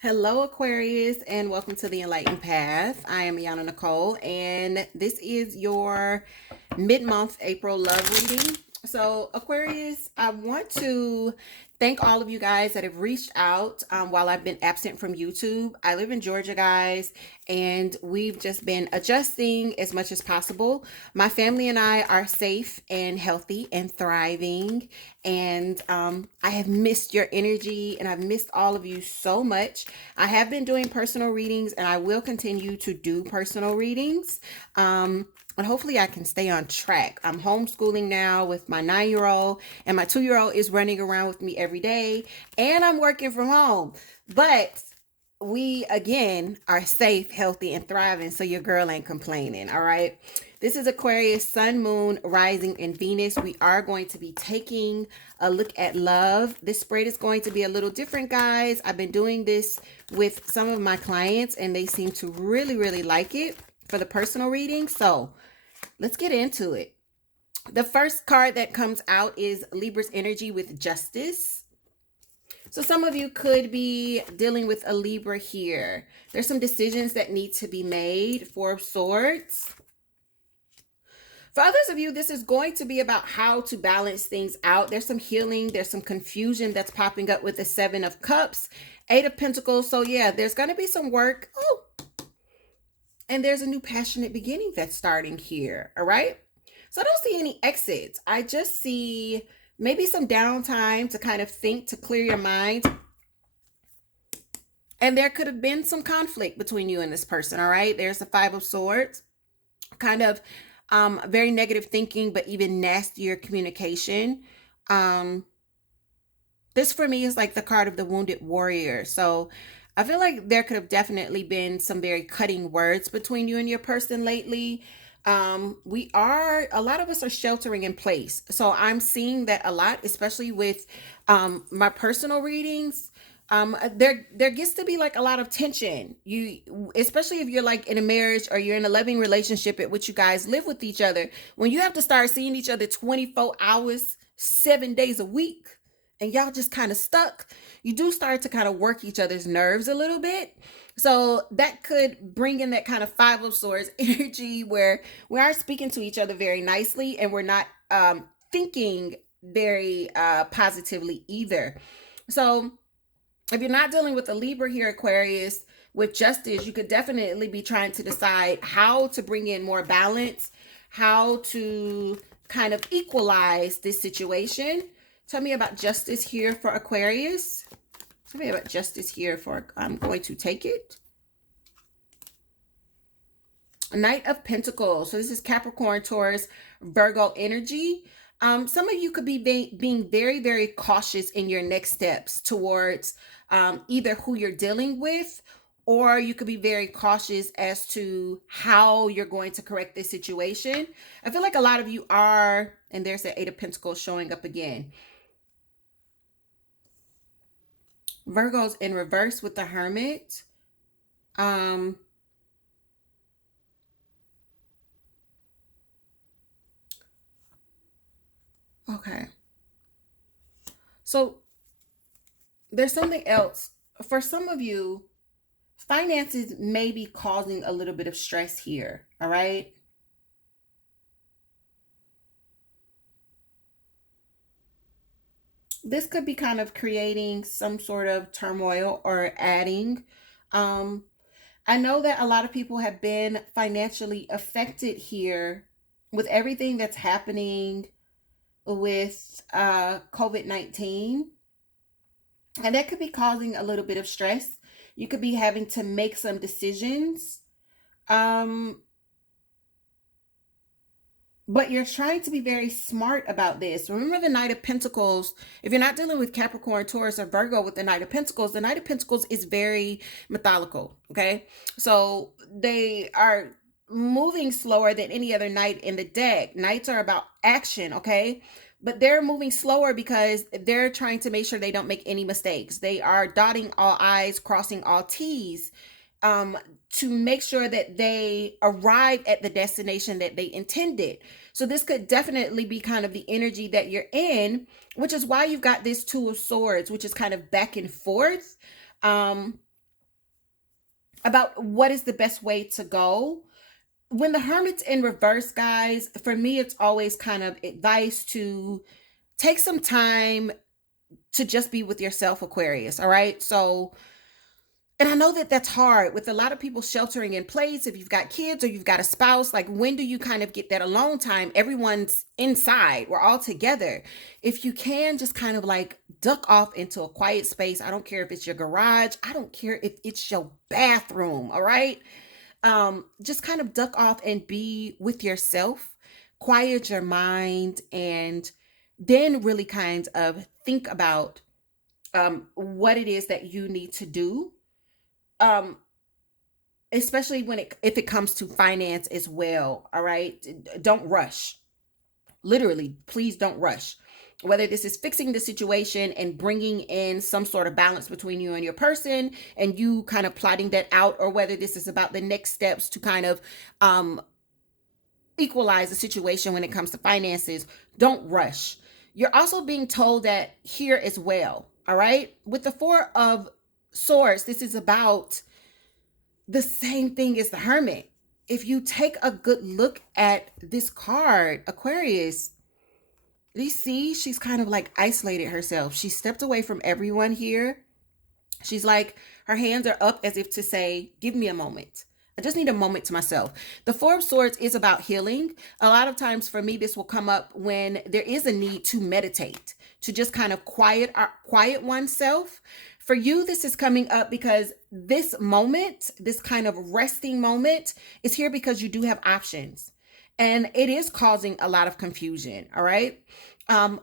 Hello, Aquarius, and welcome to the Enlightened Path. I am Yana Nicole, and this is your mid-month April love reading. So, Aquarius, I want to thank all of you guys that have reached out while I've been absent from YouTube. I live in Georgia, guys, and we've just been adjusting as much as possible. My family and I are safe and healthy and thriving, and I have missed your energy, and I've missed all of you so much. I have been doing personal readings, and I will continue to do personal readings. And hopefully I can stay on track. I'm homeschooling now with my 9-year-old, and my 2-year-old is running around with me every day, and I'm working from home. But we again are safe, healthy, and thriving, so your girl ain't complaining. All right. This is Aquarius, Sun, Moon, Rising, and Venus. We are going to be taking a look at love. This spread is going to be a little different, guys. I've been doing this with some of my clients, and they seem to really like it for the personal reading. So let's get into it. The first card that comes out is Libra's energy with Justice. So some of you could be dealing with a Libra here. There's some decisions that need to be made. Four of Swords. For others of you, this is going to be about how to balance things out. There's some healing. There's some confusion that's popping up with the Seven of Cups, Eight of Pentacles. So yeah, there's going to be some work. Oh, and there's a new passionate beginning that's starting here. All right. So I don't see any exits. I just see maybe some downtime to kind of think, to clear your mind. And there could have been some conflict between you and this person. All right. There's the Five of Swords, kind of very negative thinking, but even nastier communication. This for me is like the card of the wounded warrior. So I feel like there could have definitely been some very cutting words between you and your person lately. A lot of us are sheltering in place. So I'm seeing that a lot, especially with my personal readings. There gets to be like a lot of tension. Especially if you're like in a marriage or you're in a loving relationship at which you guys live with each other, when you have to start seeing each other 24 hours, 7 days a week, and y'all just kind of stuck, you do start to kind of work each other's nerves a little bit. So that could bring in that kind of Five of Swords energy where we are speaking to each other very nicely, and we're not thinking very positively either. So if you're not dealing with a Libra here, Aquarius, with Justice, you could definitely be trying to decide how to bring in more balance, how to kind of equalize this situation. Tell me about Justice here for Aquarius. Tell me about Justice here for, I'm going to take it. Knight of Pentacles. So this is Capricorn, Taurus, Virgo energy. Some of you could be being very cautious in your next steps towards either who you're dealing with, or you could be very cautious as to how you're going to correct this situation. I feel like a lot of you are, and there's the Eight of Pentacles showing up again. Virgo's in reverse with the Hermit. Okay. So there's something else. For some of you, finances may be causing a little bit of stress here. All right. This could be kind of creating some sort of turmoil or adding. I know that a lot of people have been financially affected here with everything that's happening with COVID-19. And that could be causing a little bit of stress. You could be having to make some decisions. But you're trying to be very smart about this. Remember the Knight of Pentacles. If you're not dealing with Capricorn, Taurus, or Virgo with the Knight of Pentacles, the Knight of Pentacles is very methodical, okay? So they are moving slower than any other knight in the deck. Knights are about action, okay? But they're moving slower because they're trying to make sure they don't make any mistakes. They are dotting all I's, crossing all T's, to make sure that they arrive at the destination that they intended. So this could definitely be kind of the energy that you're in, which is why you've got this Two of Swords, which is kind of back and forth. about what is the best way to go. When the Hermit's in reverse, guys, for me, it's always kind of advice to take some time to just be with yourself, Aquarius. All right. So, and I know that that's hard with a lot of people sheltering in place. If you've got kids or you've got a spouse, like when do you kind of get that alone time? Everyone's inside, we're all together. If you can just kind of like duck off into a quiet space, I don't care if it's your garage, I don't care if it's your bathroom, all right? Just kind of duck off and be with yourself, quiet your mind, and then really kind of think about what it is that you need to do, um especially when it if it comes to finance as well. All right, don't rush. Literally, please don't rush. Whether this is fixing the situation and bringing in some sort of balance between you and your person and you kind of plotting that out, or whether this is about the next steps to kind of um equalize the situation when it comes to finances, don't rush. You're also being told that here as well. All right, with the Four of Swords, this is about the same thing as the Hermit. If you take a good look at this card, Aquarius, you see she's kind of like isolated herself. She stepped away from everyone here. She's like, her hands are up as if to say, give me a moment. I just need a moment to myself. The Four of Swords is about healing. A lot of times for me, this will come up when there is a need to meditate, to just kind of quiet oneself. For you, this is coming up because this moment, this kind of resting moment, is here because you do have options. And it is causing a lot of confusion. All right.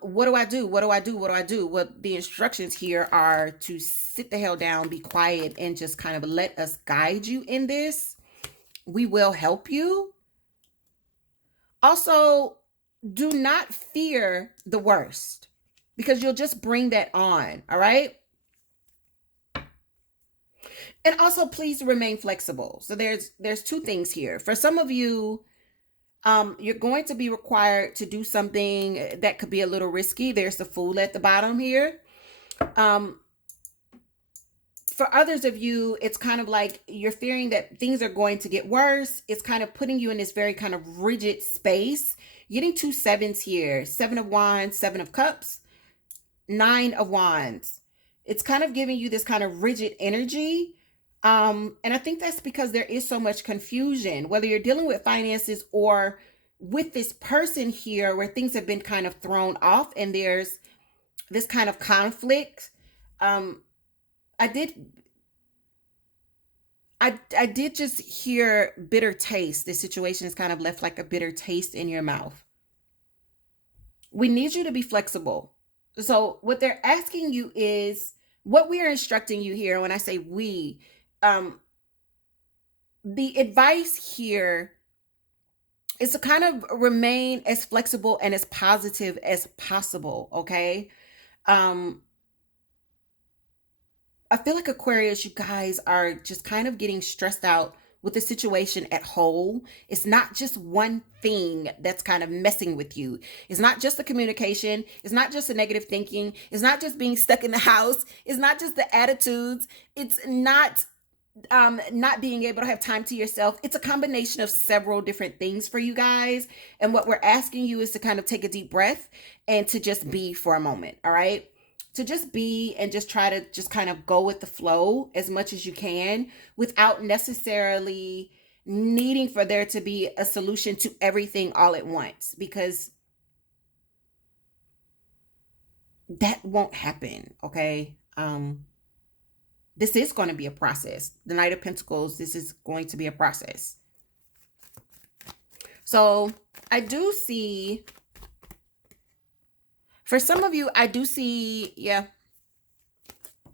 What do I do? What do I do? What do I do? Well, the instructions here are to sit the hell down, be quiet, and just kind of let us guide you in this. We will help you. Also, do not fear the worst because you'll just bring that on. All right. And also, please remain flexible. So there's two things here. For some of you, you're going to be required to do something that could be a little risky. There's the Fool at the bottom here. For others of you, it's kind of like you're fearing that things are going to get worse. It's kind of putting you in this very kind of rigid space. You're getting two sevens here. 7 of Wands, 7 of Cups, 9 of Wands. It's kind of giving you this kind of rigid energy. And I think that's because there is so much confusion, whether you're dealing with finances or with this person here where things have been kind of thrown off and there's this kind of conflict. I did just hear bitter taste. This situation is kind of left like a bitter taste in your mouth. We need you to be flexible. So what they're asking you is, what we are instructing you here, when I say we, the advice here is to kind of remain as flexible and as positive as possible, okay? I feel like Aquarius, you guys are just kind of getting stressed out with the situation at whole. It's not just one thing that's kind of messing with you. It's not just the communication. It's not just the negative thinking. It's not just being stuck in the house. It's not just the attitudes. It's not being able to have time to yourself. It's a combination of several different things for you guys. And what we're asking you is to kind of take a deep breath and to just be for a moment. All right. To just be and just try to just kind of go with the flow as much as you can without necessarily needing for there to be a solution to everything all at once, because that won't happen. Okay. This is going to be a process. The Knight of Pentacles, this is going to be a process. So I do see, for some of you, I do see, yeah,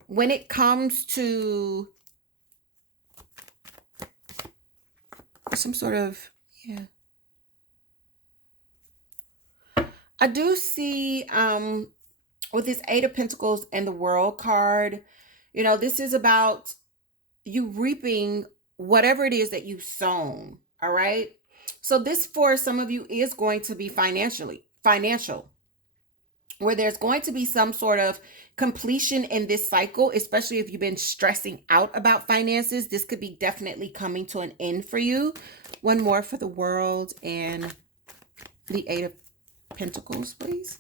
when it comes to some sort of, yeah, I do see with this Eight of Pentacles and the World card, you know, this is about you reaping whatever it is that you've sown. All right. So this for some of you is going to be financial, where there's going to be some sort of completion in this cycle, especially if you've been stressing out about finances. This could be definitely coming to an end for you. One more for the world and the Eight of Pentacles, please.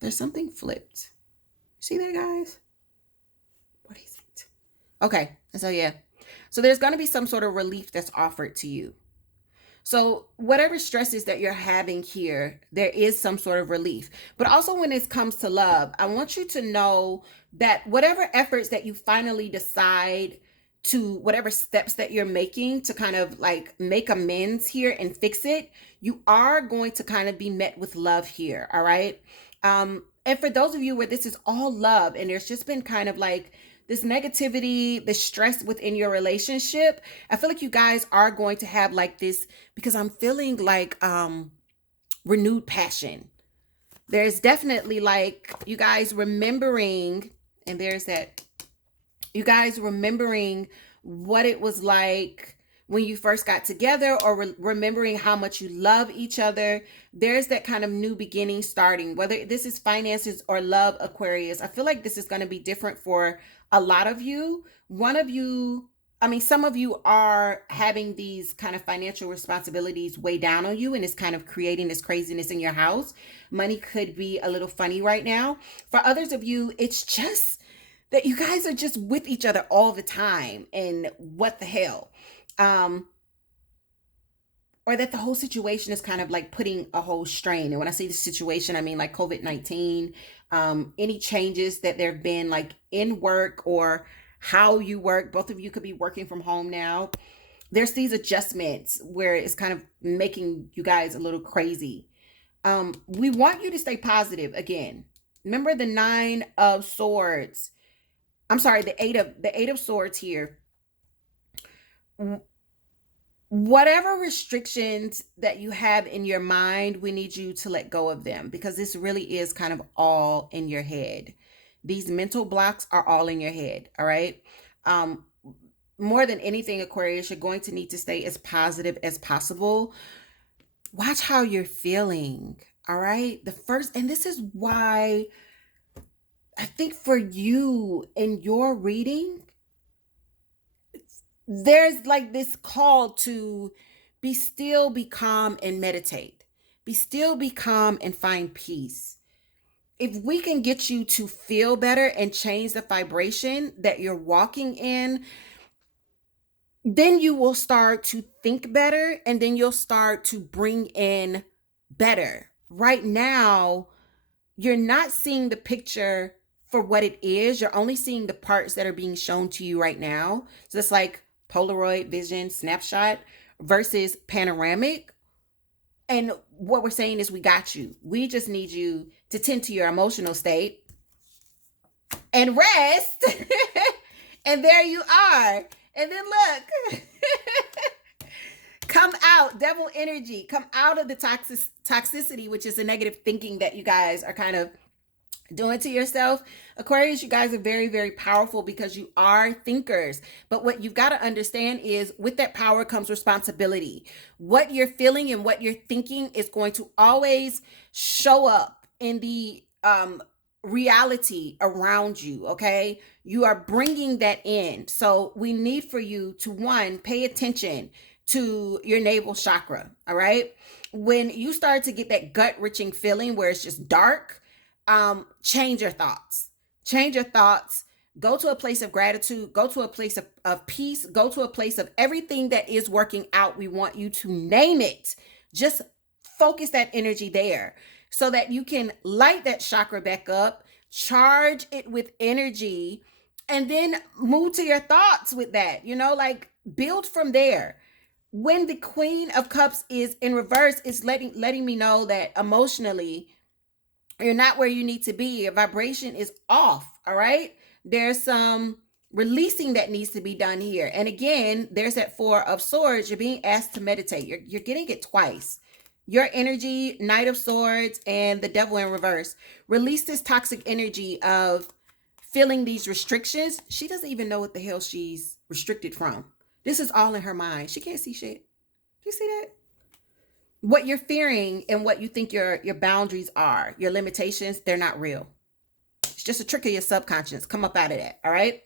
There's something flipped. See that, guys? What is it? Okay, so yeah. So there's going to be some sort of relief that's offered to you. So whatever stresses that you're having here, there is some sort of relief. But also when it comes to love, I want you to know that whatever efforts that you finally decide to, whatever steps that you're making to kind of like make amends here and fix it, you are going to kind of be met with love here. All right. And for those of you where this is all love and there's just been kind of like this negativity, the stress within your relationship, I feel like you guys are going to have like this, because I'm feeling like renewed passion. There's definitely like you guys remembering, and there's that, you guys remembering what it was like when you first got together, or remembering how much you love each other. There's that kind of new beginning starting, whether this is finances or love, Aquarius. I feel like this is going to be different for a lot of you. One of you, I mean, some of you are having these kind of financial responsibilities weigh down on you, and it's kind of creating this craziness in your house. Money could be a little funny right now. For others of you, it's just that you guys are just with each other all the time, and what the hell? Or that the whole situation is kind of like putting a whole strain. And when I say the situation, I mean like COVID-19, any changes that there have been like in work or how you work. Both of you could be working from home now. There's these adjustments where it's kind of making you guys a little crazy. We want you to stay positive again. Remember the Nine of Swords. I'm sorry, the Eight of Swords here. Whatever restrictions that you have in your mind, we need you to let go of them, because this really is kind of all in your head. These mental blocks are all in your head. All right. More than anything, Aquarius, you're going to need to stay as positive as possible. Watch how you're feeling. All right. And this is why I think for you in your reading, there's like this call to be still, be calm, and meditate. Be still, be calm, and find peace. If we can get you to feel better and change the vibration that you're walking in, then you will start to think better, and then you'll start to bring in better. Right now, you're not seeing the picture for what it is. You're only seeing the parts that are being shown to you right now. So it's like Polaroid vision, snapshot versus panoramic. And what we're saying is we got you. We just need you to tend to your emotional state and rest. And there you are. And then look, come out, devil energy, come out of the toxicity, which is the negative thinking that you guys are kind of doing to yourself. Aquarius, you guys are very, very powerful because you are thinkers. But what you've got to understand is with that power comes responsibility. What you're feeling and what you're thinking is going to always show up in the reality around you. Okay. You are bringing that in. So we need for you to, one, pay attention to your navel chakra. All right. When you start to get that gut wrenching feeling where it's just dark, change your thoughts. Go to a place of gratitude, go to a place of peace, go to a place of everything that is working out. We want you to name it. Just focus that energy there so that you can light that chakra back up, charge it with energy, and then move to your thoughts with that, like build from there. When the Queen of Cups is in reverse, it's letting me know that emotionally, you're not where you need to be. Your vibration is off. All right. There's some releasing that needs to be done here. And again, there's that Four of Swords. You're being asked to meditate. You're getting it twice. Your energy, Knight of Swords, and the Devil in reverse. Release this toxic energy of feeling these restrictions. She doesn't even know what the hell she's restricted from. This is all in her mind. She can't see shit. Do you see that? What you're fearing and what you think your boundaries are, your limitations, they're not real. It's just a trick of your subconscious. Come up out of that. All right.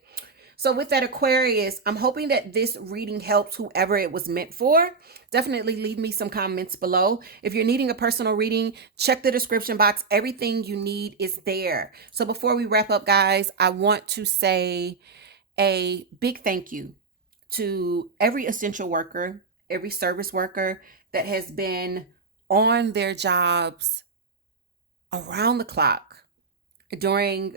So with that, Aquarius, I'm hoping that this reading helps whoever it was meant for. Definitely leave me some comments below. If you're needing a personal reading, check the description box. Everything you need is there. So before we wrap up, guys, I want to say a big thank you to every essential worker, every service worker that has been on their jobs around the clock during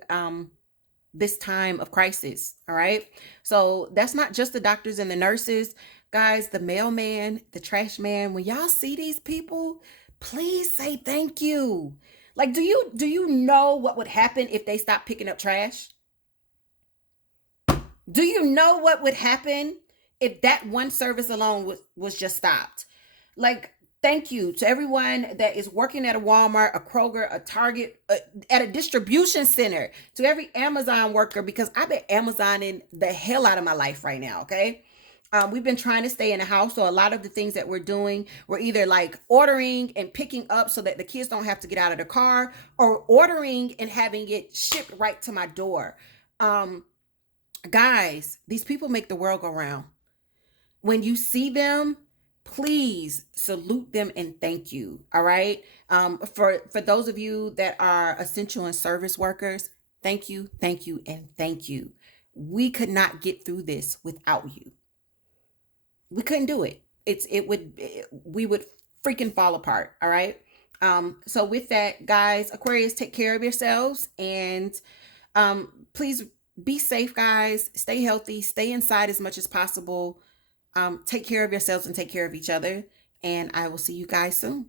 this time of crisis. All right. So that's not just the doctors and the nurses, guys, the mailman, the trash man. When y'all see these people, please say thank you. Like, do you know what would happen if they stopped picking up trash? Do you know what would happen if that one service alone was just stopped? Like, thank you to everyone that is working at a Walmart, a Kroger, a Target, at a distribution center, to every Amazon worker, because I've been Amazoning the hell out of my life right now, okay? We've been trying to stay in the house, so a lot of the things that we're doing, we're either like ordering and picking up so that the kids don't have to get out of the car, or ordering and having it shipped right to my door. Guys, these people make the world go round. When you see them, please salute them and thank you. All right. For those of you that are essential and service workers, thank you, and thank you. We could not get through this without you. We couldn't do it. We would freaking fall apart. All right. So with that, guys, Aquarius, take care of yourselves, and please be safe, guys. Stay healthy, stay inside as much as possible. Take care of yourselves and take care of each other. And I will see you guys soon.